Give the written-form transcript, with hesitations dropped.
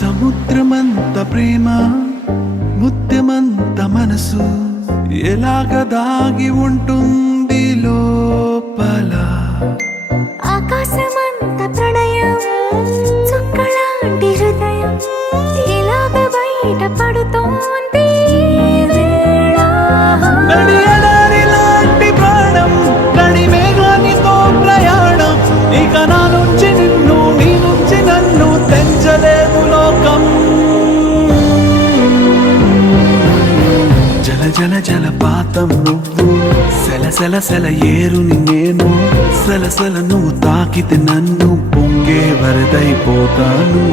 సముద్రమంత ప్రేమ ముత్యమంత మనసు ఎలాగ దాగి ఉంటుంది లోపల. ఆకాశమంత ప్రణయం చుక్కలాంటి హృదయం ఇలాగ బయట పడుతోంది లాంటి ప్రాణం నడి మేఘానితో ప్రయాణం. ఇక నా నుంచి నిన్ను నీ నుంచి నన్ను తెంచలేదు లోకం. జల జల జలపాతం నువ్వు సెల సెల సెల ఏరుని నేను. సెల సెల నువ్వు తాకితే నన్ను పొంగే వరదైపోతాను.